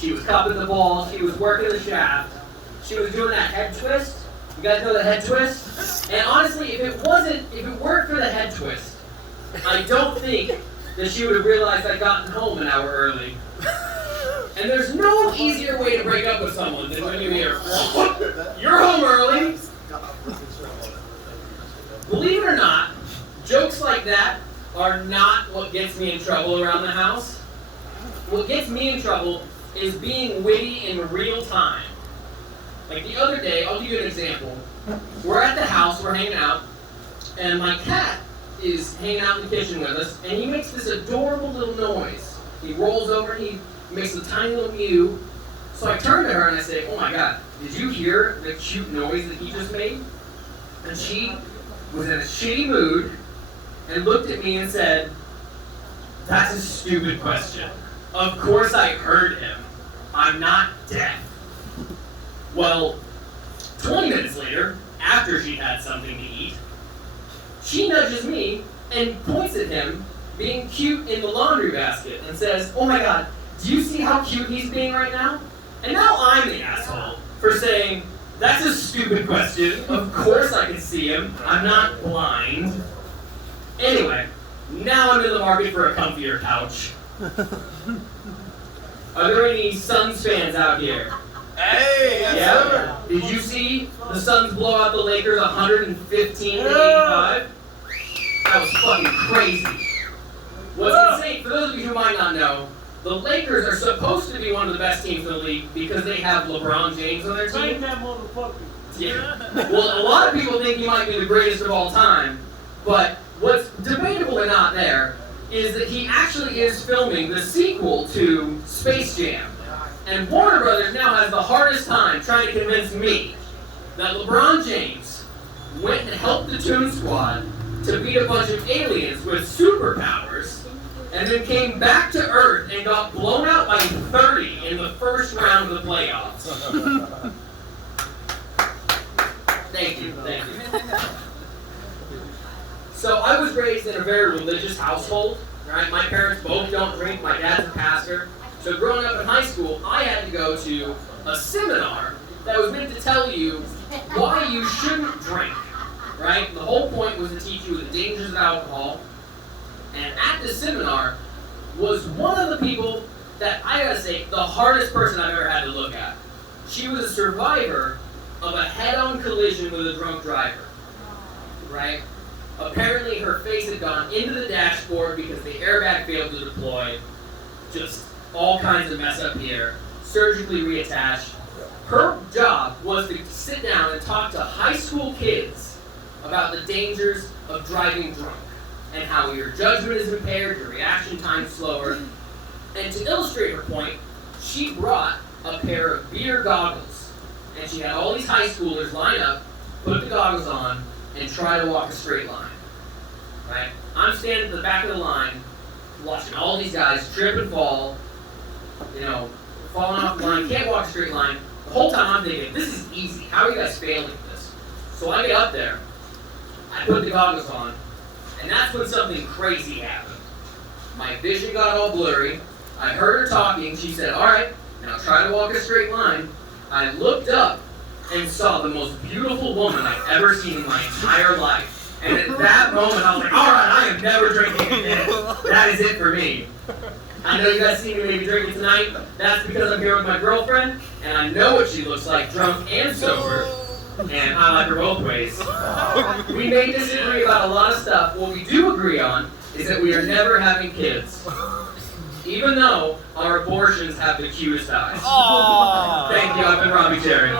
She was cupping the ball. She was working the shaft. She was doing that head twist. You guys know the head twist? And honestly, if it weren't for the head twist, I don't think that she would have realized I'd gotten home an hour early. And there's no easier way to break up with someone than when you hear, "You're home early." Believe it or not, jokes like that are not what gets me in trouble around the house. What gets me in trouble is being witty in real time. Like the other day, I'll give you an example. We're at the house, we're hanging out, and my cat is hanging out in the kitchen with us, and he makes this adorable little noise. He rolls over and he makes a tiny little mew. So I turn to her and I say, "Oh my God, did you hear the cute noise that he just made?" And she was in a shitty mood and looked at me and said, "That's a stupid question. Of course I heard him. I'm not deaf." Well, 20 minutes later, after she had something to eat, she nudges me and points at him being cute in the laundry basket and says, "Oh my God, do you see how cute he's being right now?" And now I'm the asshole for saying, "That's a stupid question. Of course I can see him. I'm not blind." Anyway, now I'm in the market for a comfier couch. Are there any Suns fans out here? Hey, yes, Yeah. sir. Did you see the Suns blow out the Lakers 115-85? That was fucking crazy. What's insane, for those of you who might not know, the Lakers are supposed to be one of the best teams in the league because they have LeBron James on their team. that motherfucker. Yeah. Well, a lot of people think he might be the greatest of all time, but what's debatable or not there is that he actually is filming the sequel to Space Jam. And Warner Brothers now has the hardest time trying to convince me that LeBron James went and helped the Toon Squad to beat a bunch of aliens with superpowers and then came back to Earth and got blown out by 30 in the first round of the playoffs. Thank you. So I was raised in a very religious household, right? My parents both don't drink, my dad's a pastor. So growing up in high school, I had to go to a seminar that was meant to tell you why you shouldn't drink, right? The whole point was to teach you the dangers of alcohol. And at this seminar was one of the people that, I gotta say, the hardest person I've ever had to look at. She was a survivor of a head-on collision with a drunk driver, right? Apparently her face had gone into the dashboard because the airbag failed to deploy. Just all kinds of mess up here. Surgically reattached. Her job was to sit down and talk to high school kids about the dangers of driving drunk and how your judgment is impaired, your reaction time's slower. And to illustrate her point, she brought a pair of beer goggles. And she had all these high schoolers line up, put the goggles on, and try to walk a straight line. Right? I'm standing at the back of the line, watching all these guys trip and fall, falling off the line, can't walk a straight line. The whole time I'm thinking, this is easy. How are you guys failing at this? So I get up there, I put the goggles on, and that's when something crazy happened. My vision got all blurry. I heard her talking. She said, "All right, now try to walk a straight line." I looked up and saw the most beautiful woman I've ever seen in my entire life. And at that moment, I was like, all right, I am never drinking again. That is it for me. I know you guys see me maybe drinking tonight. That's because I'm here with my girlfriend, and I know what she looks like, drunk and sober. And I like her both ways. We may disagree about a lot of stuff. What we do agree on is that we are never having kids. Even though our abortions have the cutest eyes. Thank you, I've been Robby Terry.